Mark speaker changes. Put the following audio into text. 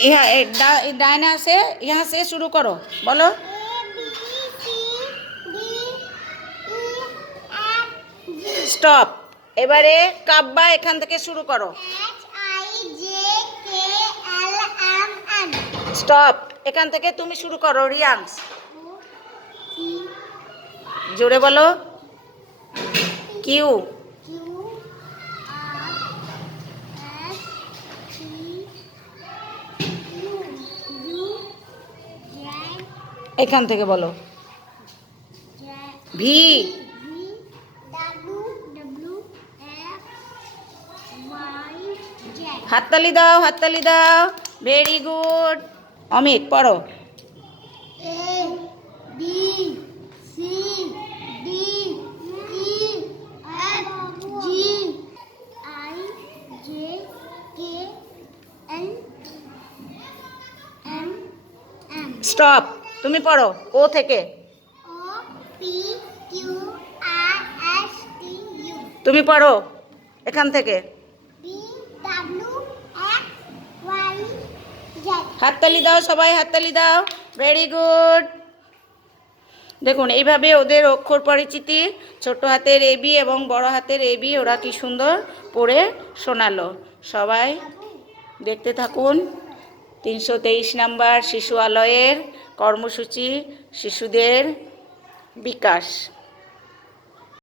Speaker 1: यहाँ ए, डा, डायना से यहाँ से शुरू करो बोलो স্টপ এবারে কাব্বা এখান থেকে শুরু করো স্টপ এখান থেকে তুমি শুরু করো রিয়াংস জোরে বলো কিউ এখান থেকে বলো। ভি। হাততালি দাও হাততালি দাও। ভেরি গুড অমিত পড়ো।
Speaker 2: A
Speaker 1: তুমি পড়ো ও থেকে। তুমি পড়ো এখান থেকে। হাততালি দাও সবাই হাততালি দাও। ভেরি গুড দেখুন এইভাবে ওদের অক্ষর পরিচিতি ছোট হাতের এবি এবং বড় হাতের এবি ওরা কি সুন্দর পড়ে শোনালো। সবাই দেখতে থাকুন। তিনশো তেইশ নাম্বার শিশু আলয়ের কর্মসূচি শিশুদের বিকাশ।